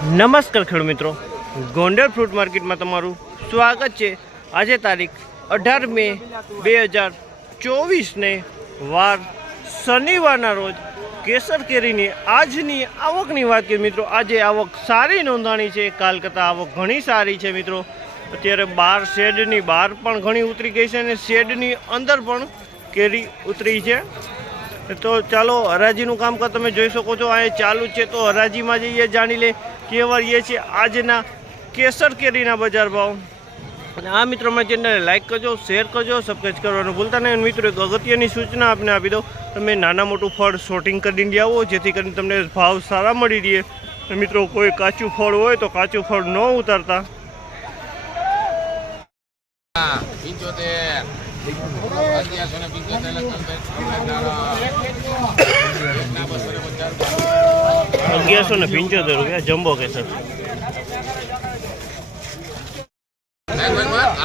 નમસ્કાર ખેડૂત મિત્રો. ગોંડલ ફ્રૂટ માર્કેટમાં તમારું સ્વાગત છે. આજે તારીખ અઢાર મે બે હજાર ચોવીસને વાર શનિવારના રોજ કેસર કેરીની આજની આવકની વાત કરીએ મિત્રો. આજે આવક સારી નોંધાણી છે. કાલ કરતાં આવક ઘણી સારી છે મિત્રો. અત્યારે બાર શેડની બહાર પણ ઘણી ઉતરી ગઈ છે અને શેડની અંદર પણ કેરી ઉતરી છે. તો ચાલો હરાજીનું કામકાજ તમે જોઈ શકો છો. અહીંયા ચાલુ છે તો હરાજીમાં જઈએ, જાણી લે. રહીએ છે આજના કેસર કેરીના બજાર ભાવ અને આ મિત્રો મારી ચેનલને લાઇક કરજો શેર કરજો સબસ્ક્રાઈબ કરવાનું ભૂલતા નહીં મિત્રો એક અગત્યની સૂચના આપને આપી દો તમે નાના મોટું ફળ શોર્ટિંગ કરીને આવો જેથી કરીને તમને ભાવ સારા મળી રહે મિત્રો કોઈ કાચું ફળ હોય તો કાચું ફળ ન ઉતારતા અગિયારસો ને પંચોતેર અગિયારસો ને પંચોતેર રૂપિયા જમ્બો કેસર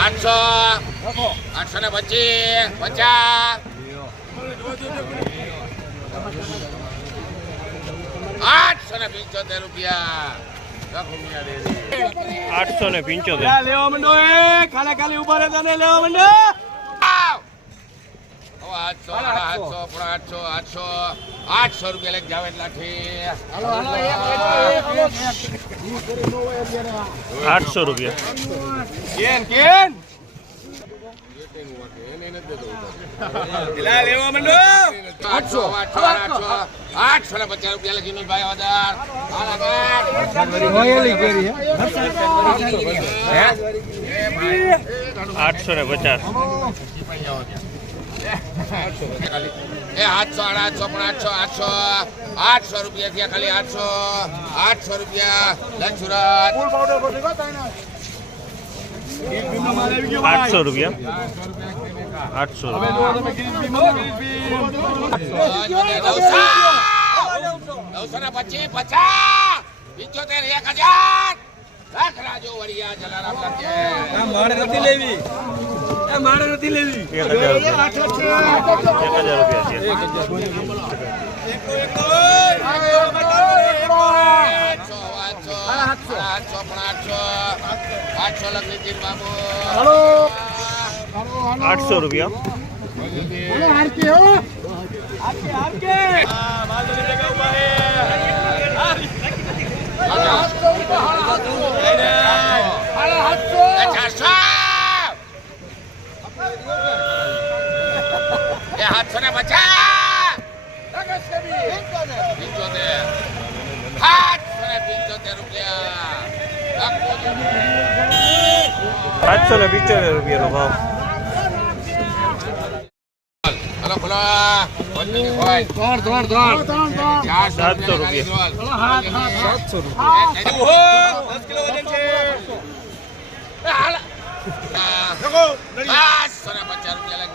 આઠસો આઠસો ને પચીસ પચાસ. આઠસો ને પંચોતેર રૂપિયા. આઠસો ને પંચોતેર. લેવા માંડો એ. ખાલી ખાલી ઊભા રહેતા ને લેવા માંડો. આઠસો આઠસો પોણા આઠસો આઠસો. આઠસો રૂપિયા લઈ જાવ એટલા આઠસો રૂપિયા. કેન કેન? લેવા માંડો. આઠસો. આઠસો આઠસો. આઠસો. ને પચાસ રૂપિયા લખી ભાઈ વધાર આઠસો ને પચાસ. એ આઠસો આઠસો પણ આઠસો આઠસો. આઠસો રૂપિયા થયા ખાલી આઠસો. આઠસો રૂપિયા. લખ સુરત. આઠસો રૂપિયા. આઠસો. નવસો. ને પચીસ પચાસ. પિંચોતેર એક હજાર. લાખ રાજો વરિયા જલારામ મારે નથી લેવી. મારે નથી લેવી. એક હજાર રૂપિયા. છે. આઠસો પણ આઠસો આઠસો લખી દીધી બાબુ આઠસો રૂપિયા. એ ચારસો એ આઠસો ને પચાસ પિંચોતેર આઠસો ને પિંચોતેર રૂપિયા સાતસો ને પિચોતેર રૂપિયાનો ભાવ. હલો ખુલો ત્રણ ત્રણ ત્રણ સાતસો રૂપિયા. સાતસો ઓહો 10 કિલો વજન છે. આઠસો ને પચાસ રૂપિયા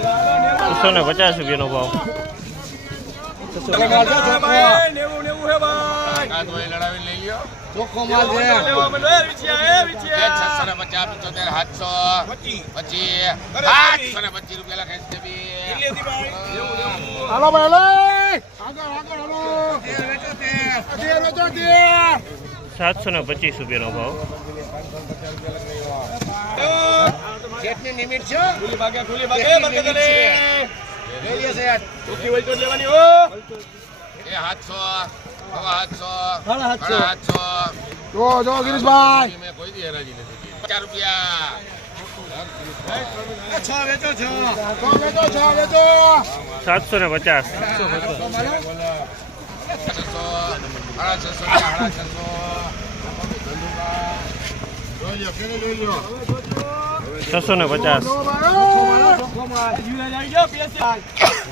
છસો ને પચાસ રૂપિયાનો ભાવ. ને પચાસ પિંચોતેર સાતસો ને પચીસ રૂપિયા છે રૂપિયાનો ભાવ. ચેટની નિમિટ છે ખુલી ભાગે ખુલી ભાગે ભાગે તને ઉઠી હોય તો લેવાની હો. એ સાતસો સવા સાતસો સાડા સાતસો જો ગિરીશભાઈ. મેં કોઈ દી હરાજી નથી રૂપિયા. સાતસો ને પચાસ. છસો છસો ને પચાસ. જીવડા આવી ગયો પીએસસી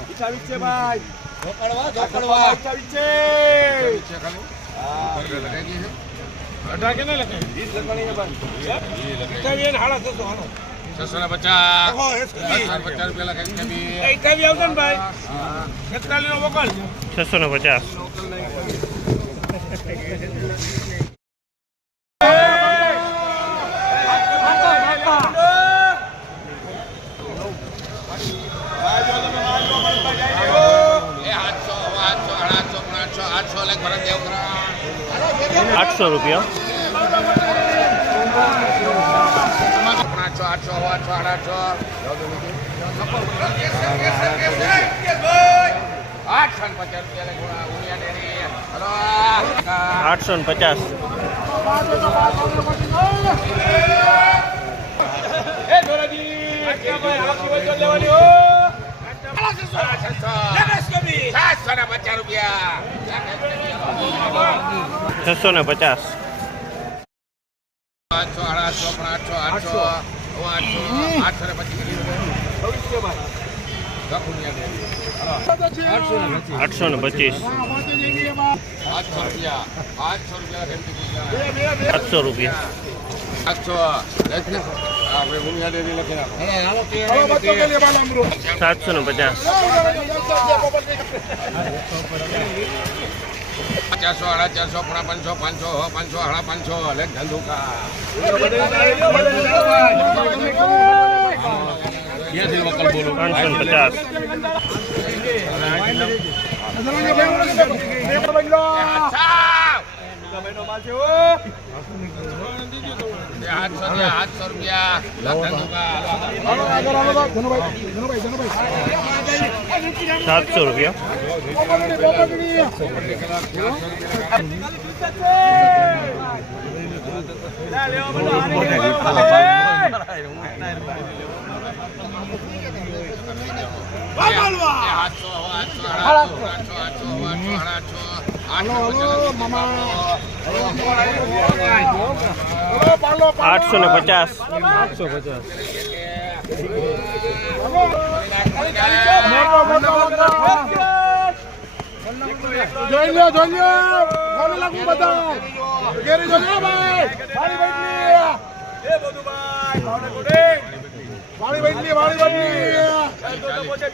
ઈચ્છા વિશે ભાઈ ધોકડવા ધોકડવા ઈચ્છા વિશે છે ખાલી લખાઈ ગઈ છે અઢા કે ના લખે 20 લખવાની છે ભાઈ એકાવી ને હાડા થતો હાલો છસો ને પચાસ. રૂપિયા છસો ને પચાસ ભાઈ ભાઈ ભરત દેવકરા આઠસો રૂપિયા. આઠસો ને પચાસ. રૂપિયા લખું ઉમિયા ડેરી હલો આઠસો ને પચાસ સાતસો ને પચાસ રૂપિયા છસો ને પચાસ. આઠસો આઠસો પણ આઠસો આઠસો આઠસો ને પચીસ. આઠસો ને પચીસ આઠસો રૂપિયા. સાતસો ને પચાસ. ચારસો સાડા ચારસો પોણા પાંચસો પાંચસો પાંચસો સાડા પાંચસો લેખ ધંધુકા. પાંચસો પચાસ. આઠસો રૂપિયા ધનુભાઈ ધનુભાઈ. સાતસો રૂપિયા. આઠસો ને પચાસ. આઠસો આઠસો આઠસો લો જોઈ લો કોને લાગુ બધા આઠસો ને પચાસ ભાઈ વાળી જોઈ એ બધું ભાઈ કોને લાગુ વાળી જોઈ ભાઈ વાળી બેટલી વાળી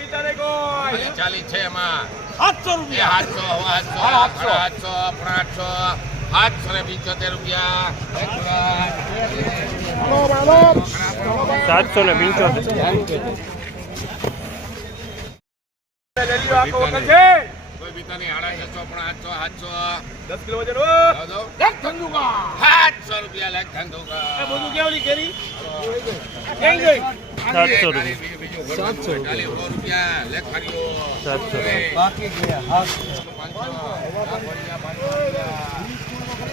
બેટલી કોઈ બેટલી છે એમાં આઠસો રૂપિયા આઠસો આઠસો આઠસો આઠસો આઠસો આઠસો ને પંચોતેર રૂપિયા. સાતસો ને પંચોતેર. કોઈ બીતા નહીં સાડા છસો પણ આઠસો આઠસો દસ કિલો વજન. ધંધુકા. આઠસો રૂપિયા લાખ ધંધુકા. સાતસો રૂપિયા. સાતસો રૂપિયા. લેખ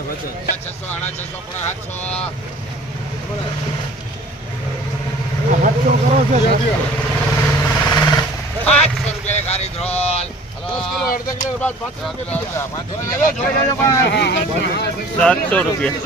પણ છે. રૂપિયા ખારી ધ્રોલ. હલો. દસ કિલો અડધા કિલો બાદ પાંચ રૂપિયા પાંચસો સાતસો રૂપિયા.